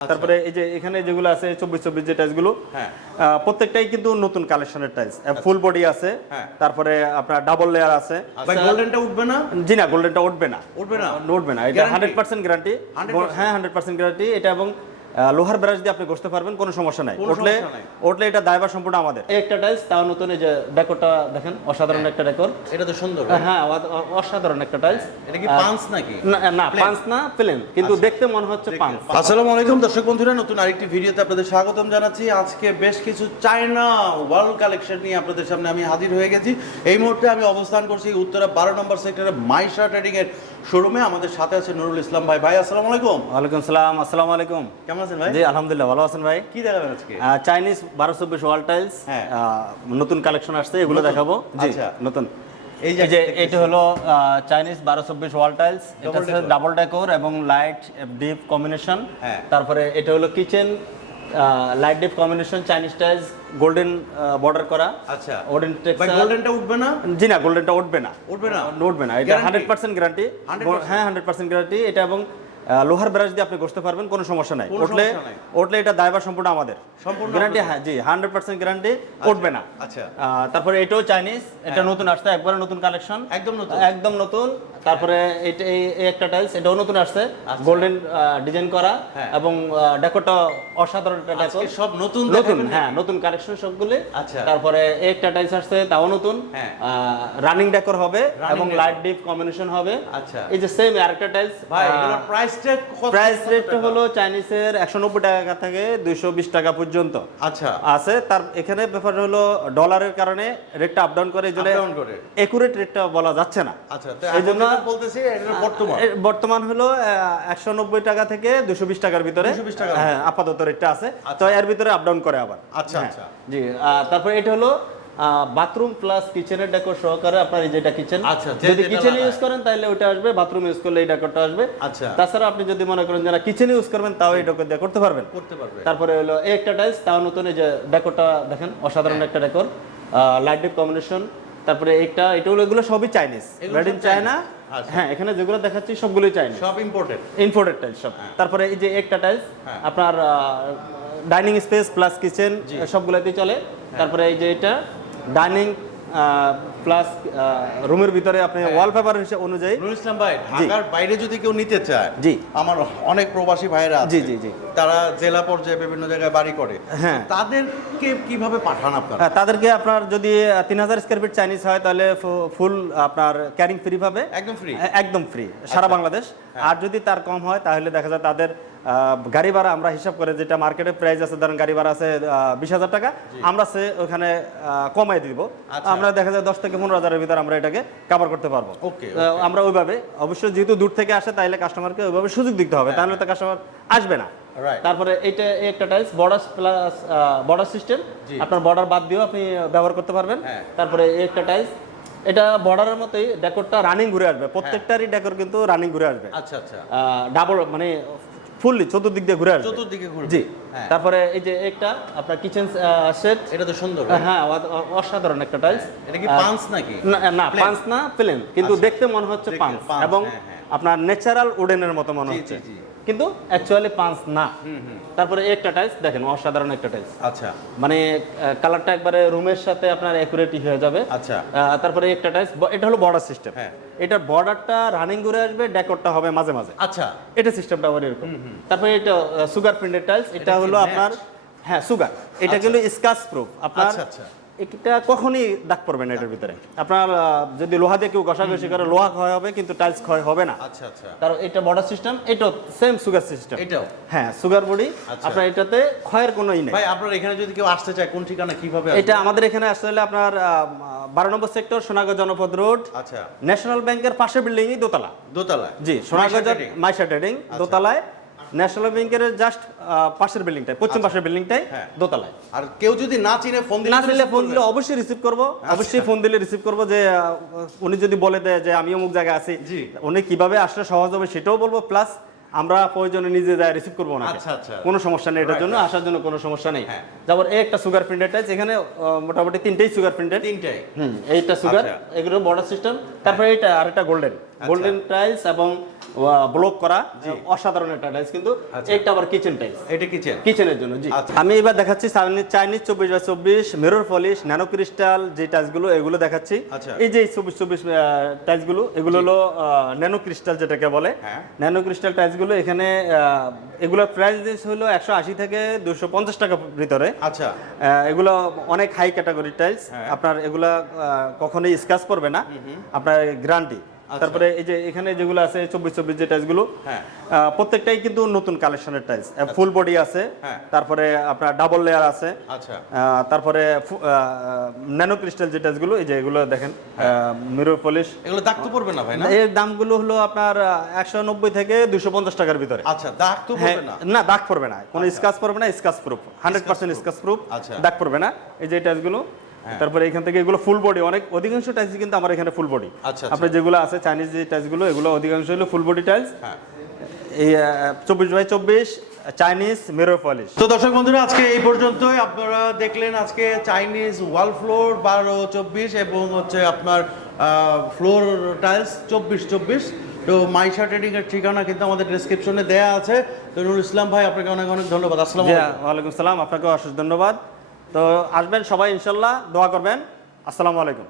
তারপরে এই যে এখানে যেগুলো আছে চব্বিশ চব্বিশ যে টাইলসগুলো হ্যাঁ। আহ, প্রত্যেকটাই কিন্তু নতুন কালেকশনের টাইলস ফুল বডি আছে হ্যাঁ। তারপরে আপনার ডাবল লেয়ার আছে। ভাই গোল্ডেনটা উঠবে না? জি না গোল্ডেনটা উঠবে না। উঠবে না? উঠবে না এটা হান্ড্রেড পার্সেন্ট গ্যারান্টি হ্যাঁ হান্ড্রেড পার্সেন্ট গ্যারান্টি এটা এবং লোহার ব্রাশ দিয়ে আপনি বসতে পারবেন কোনো সমস্যা নাই। উঠলে উঠলে এটা দায়বার সম্পূর্ণ আমাদের। একটা টাইলস তাও নতুন এই যে ডেকোরটা দেখেন অসাধারণ একটা ডেকোর। এটা তো সুন্দর হ্যাঁ। অ- অসাধারণ একটা টাইলস এটা কি পাঁচ নাকি? না না পাঁচ না প্লেন কিন্তু দেখতে মনে হচ্ছে পাঁচ আসসালামু আলাইকুম দর্শক বন্ধুরা নতুন আরেকটি ভিডিওতে আপনাদের স্বাগতম জানাচ্ছি। আজকে বেশ কিছু চায়না ওয়ার্ল্ড কালেকশন নিয়ে আপনাদের সামনে আমি হাজির হয়ে গেছি। এই মুহূর্তে আমি অবস্থান করছি উত্তরা বারো নম্বর সেক্টরে মাইশা ট্রেডিং এর শোরুমে আমাদের সাথে আছে নুরুল ইসলাম ভাই। ভাই আসসালামু আলাইকুম। ওয়ালাইকুম সালাম আসসালামু আলাইকুম। কেমন আছেন ভাই? জি আলহামদুলিল্লাহ ভালো আছেন ভাই। কি দেখাবেন আজকে? চাইনিজ বারো চব্বিশ ওয়াল টাইলস হ্যাঁ। নতুন কালেকশন আসছে এগুলো দেখাবো। জি আচ্ছা। নতুন। এই যে এটা হলো চাইনিজ বারো চব্বিশ ওয়াল টাইলস এটা decor? ডাবল ডেকোর এবং লাইট ডিপ কম্বিনেশন হ্যাঁ। তারপরে এটা হলো kitchen light deep combination Chinese tiles golden border করা। আচ্ছা। ওডেন ভাই গোল্ডেনটা উঠবে না? জি না গোল্ডেনটা উঠবে না। উঠবে না? উঠবে না এটা Guarantee? হান্ড্রেড পার্সেন্ট গ্যারান্টি 100% হ্যাঁ হান্ড্রেড পার্সেন্ট গ্যারান্টি এটা এবং লোহার ব্রাশ দিয়ে আপনি বসতে পারবেন কোনো সমস্যা নাই। উঠলে উঠলে এটা দায়বার সম্পূর্ণ আমাদের। সম্পূর্ণ গ্যারান্টি হ্যাঁ জি হান্ড্রেড পার্সেন্ট গ্যারান্টি উঠবে না। আচ্ছা। তারপরে এটাও চাইনিজ এটা নতুন আসছে একবারে নতুন কালেকশন একদম নতুন? একদম নতুন। তারপরে এটা এই একটা টাইলস এটাও নতুন আসছে। গোল্ডেন ডিজাইন করা হ্যাঁ। এবং অসাধারণ একটা আজকে সব নতুন নতুন হ্যাঁ নতুন কালেকশন সবগুলো। আচ্ছা। তারপরে এই একটা টাইলস আসছে তাও নতুন। হ্যাঁ। রানিং ডেকোর হবে এবং লাইট ডিপ কম্বিনেশন হবে। আচ্ছা। এই যে সেম আরেকটা টাইলস ভাই এগুলোর প্রাইসটা প্রাইস রেটটা হলো চাইনিজের একশো নব্বই টাকা থেকে? দুইশো বিশ টাকা পর্যন্ত। আচ্ছা। আছে তার এখানে ব্যাপার হলো ডলারের কারণে রেটটা আপ ডাউন করে এই জন্য করে। একুরেট রেটটা বলা যাচ্ছে না। আচ্ছা এই জন্য- বলতেছি বর্তমান। বর্তমান হলো একশো নব্বই টাকা থেকে দুশো বিশ টাকার ভিতরে। হ্যাঁ আপাতত রেটটা আছে। আচ্ছা। তো এর ভিতরে আপ ডাউন করে আবার। আচ্ছা, হ্যাঁ, আচ্ছা। জি তারপরে এটা হলো বাথরুম প্লাস কিচেনের ডেকোর সহকারে আপনার এই যেটা কিচেন আচ্ছা, যদি কিচেন ইউজ করেন তাহলে ওটা আসবে বাথরুম ইউজ করলে এই ডেকোরটা আসবে। আচ্ছা। তাছাড়া আপনি যদি মনে করেন যারা কিচেন ইউজ করবেন তাও এই ডেকোর দিয়ে করতে পারবেন। করতে পারবেন তারপরে হলো এই একটা টাইলস তাও নতুন এই যে ডেকোরটা দেখেন অসাধারণ হ্যাঁ। একটা ডেকোর লাইট ডিপ কম্বিনেশন তারপরে একটা এটা হলো এগুলো সবই চাইনিজ মেড ইন চায়না। হ্যাঁ এখানে যেগুলো দেখাচ্ছি সবগুলোই চাইনিজ সব ইম্পোর্টেড ইম্পোর্টেড টাইলস সব। তারপরে এই যে একটা টাইলস হ্যাঁ। আপনার ডাইনিং স্পেস প্লাস কিচেন সবগুলোতেই চলে। হ্যাঁ। তারপরে এই যে এটা ডাইনিং প্লাস রুমের ভিতরে আপনি হ্যাঁ। ওয়ালপেপার হিসেবে অনুযায়ী নুরুল ইসলাম ভাই ঢাকার বাইরে যদি কেউ নিতে চায় জি। আমার অনেক প্রবাসী ভাইরা জি, জি, জি। তারা জেলা পর্যায়ে বিভিন্ন জায়গায় বাড়ি করে হ্যাঁ। তাদেরকে কীভাবে পাঠান আপনারা হ্যাঁ, তাদেরকে আপনার যদি তিন হাজার স্কোয়ার ফিট চাইনিজ হয় তাহলে ফুল আপনার ক্যারিং ফ্রি পাবে একদম? এ- একদম ফ্রি সারা বাংলাদেশ আর যদি তার কম হয় তাহলে দেখা যায় তাদের গাড়ি ভাড়া আমরা হিসাব করে যেটা মার্কেটে প্রাইস আছে ধরেন গাড়ি ভাড়া আছে বিশ হাজার টাকা আমরা সে ওখানে কমাই দিব। আচ্ছা। আমরা দেখা যায় দশ থেকে পনেরো হাজারের ভিতরে আমরা এটাকে কভার করতে পারব। আমরা ওইভাবে অবশ্যই যেহেতু দূর থেকে আসে তাহলে কাস্টমারকে ওইভাবে সুযোগ দিতে হবে তাহলে তো কাস্টমার আসবে না। তারপরে এইটা একটা tiles border plus border system আপনার বর্ডার বাদ দিয়েও আপনি ব্যবহার করতে পারবেন। হ্যাঁ। তারপরে একটা টাইলস এটা বর্ডারের মতোই ডেকোরটা রানিং ঘুরে আসবে। প্রত্যেকটারই ডেকোর কিন্তু রানিং ঘুরে আসবে। আচ্ছা আচ্ছা। ডাবল মানে ফুললি চতুর্দিক দিয়ে ঘুরে আসবে। চতুর্দিকে ঘুরবে। জি। হ্যাঁ। তারপরে এই যে একটা আপনার কিচেন সেট এটা তো সুন্দর হ্যাঁ অসাধারণ একটা টাইলস এটা কি পাঁচ নাকি? না? পাঁচ না প্লেন কিন্তু আচ্ছা। দেখতে মনে হচ্ছে পাঁচ এবং হ্যাঁ, হ্যাঁ। আপনার ন্যাচারাল উডেনের মতো মনে হচ্ছে জি, জি। কিন্তু অ্যাকচুয়ালি পাঁচ না। তারপরে একটা টাইলস দেখেন অসাধারণ একটা টাইলস আচ্ছা। মানে কালারটা একবারে রুমের সাথে আপনার অ্যাকুরেটই হয়ে যাবে। আচ্ছা। তারপরে একটা টাইলস এটা হলো বর্ডার সিস্টেম হ্যাঁ। এটার বর্ডারটা রানিং ঘুরে আসবে ডেকোরটা হবে মাঝে মাঝে। আচ্ছা। এটা সিস্টেমটা আবার এরকম। তারপরে এটা সুগার প্রিন্টেড টাইলস এটা এটা হলো আপনার হ্যাঁ সুগার এটা কিন্তু স্কাচ প্রুফ আপনার আচ্ছা, আচ্ছা। এটা কখনই দাগ পড়বে না এটার ভিতরে। আপনার যদি লোহা দিয়ে কেউ ঘষাঘষি করে লোহা ক্ষয় হবে কিন্তু টাইলস ক্ষয় হবে না। আচ্ছা আচ্ছা। তার এটা বর্ডার সিস্টেম এটাও সেম সুগার সিস্টেম এটাও? হ্যাঁ সুগার বডি আচ্ছা। আপনার এটাতে ক্ষয়ের কোনো ই নেই। ভাই আপনার এখানে যদি কেউ আসতে চায় কোন ঠিকানা কীভাবে আসবে? এটা আমাদের এখানে আসলে আপনার আহ, বারো নম্বর সেক্টর সোনাগঞ্জ জনপদ রোড আচ্ছা। ন্যাশনাল ব্যাংকের পাশে বিল্ডিংই দোতলা। দোতলা জি সোনাগঞ্জ মাইশা মাইশা ট্রেডিং দোতলায়। ন্যাশনাল ব্যাংকের জাস্ট পাশের বিল্ডিংটাই পশ্চিম পাশের বিল্ডিংটাই হ্যাঁ। দোতলায়। আর কেউ যদি না চিনে ফোন দিলে না ফোন দিলে অবশ্যই রিসিভ করব। আচ্ছা। অবশ্যই ফোন দিলে রিসিভ করব যে উনি যদি বলে দেয় যে আমি অমুক জায়গায় আছি। উনি কীভাবে আসলে সহজ হবে সেটাও বলব। প্লাস আমরা প্রয়োজনে নিজে যাই রিসিভ করব না আচ্ছা, আচ্ছা। কোনো সমস্যা নেই এটার জন্য আসার জন্য কোনো সমস্যা নেই। হ্যাঁ। তারপর এই একটা সুগার প্রিন্টেড টাইস এখানে মোটামুটি তিনটেই সুগার প্রিন্টেড তিনটাই। হুম এইটা সুগার আচ্ছা। এগুলো বর্ডার সিস্টেম তারপরে এটা আরেকটা গোল্ডেন গোল্ডেন টাইলস এবং ব্লক করা অসাধারণ একটা টাইলস কিন্তু। এটা আবার কিচেন টাইলস এটা কিচেন কিচেনের জন্য জি। আচ্ছা। আমি এবার দেখাচ্ছি চাইনিজ চব্বিশ বাই চব্বিশ মিরর পলিশ ন্যানো ক্রিস্টাল যে টাইলসগুলো এগুলো দেখাচ্ছি। আচ্ছা। এই যে চব্বিশ চব্বিশ টাইলসগুলো এগুলো হলো ন্যানো ক্রিস্টাল যেটাকে বলে। ন্যানো ক্রিস্টাল টাইলসগুলো এখানে আহ, এগুলোর প্রাইস হলো একশো আশি থেকে দুশো পঞ্চাশ টাকার ভিতরে। আচ্ছা। এগুলো অনেক হাই ক্যাটাগরি টাইলস। আপনার এগুলা কখনোই স্ক্র্যাচ পড়বে না। আপনার গ্যারান্টি তারপরে এই যে এখানে যেগুলো আছে চব্বিশ চব্বিশ যে টাইলসগুলো হ্যাঁ। প্রত্যেকটাই কিন্তু নতুন কালেকশনের টাইলস ফুল বডি আছে হ্যাঁ। তারপরে আপনার ডাবল লেয়ার আছে আচ্ছা। তারপরে ন্যানো ক্রিস্টাল যে টাইলসগুলো এই যে এগুলো দেখেন মিরর পলিশ এগুলো দাগ তো পড়বে না ভাই না? এর দামগুলো হলো আপনার একশো নব্বই থেকে দুশো পঞ্চাশ টাকার ভিতরে। আচ্ছা দাগ তো হ্যাঁ, পড়বে না? না দাগ পড়বে না। কোনো স্কাচ পড়বে না scratch proof hundred percent scratch proof আচ্ছা। দাগ পড়বে না। এই যে টাইলসগুলো তারপরে এখান থেকে এগুলো ফুল বডি অনেক অধিকাংশ টাইলস কিন্তু আমার এখানে ফুল বডি আচ্ছা, আপনার যেগুলো আছে চাইনিজ যে টাইলসগুলো এগুলো অধিকাংশ হলো ফুল বডি টাইলস হ্যাঁ। এই চব্বিশ বাই চব্বিশ চাইনিজ মিরর পলিশ তো দর্শক বন্ধুরা আজকে এই পর্যন্তই। আপনারা দেখলেন আজকে চাইনিজ ওয়াল ফ্লোর বারো চব্বিশ এবং হচ্ছে আপনার ফ্লোর টাইলস চব্বিশ চব্বিশ। তো মাইশা ট্রেডিং এর ঠিকানা কিন্তু আমাদের ডেসক্রিপশনে দেয়া আছে। তো নুরুল ইসলাম ভাই আপনাকে অনেক অনেক ধন্যবাদ। আসসালাম ওয়ালাইকুম সালাম। আপনাকে অশেষ ধন্যবাদ। তো আসবেন সবাই ইনশাল্লাহ দোয়া করবেন। আসসালামু আলাইকুম।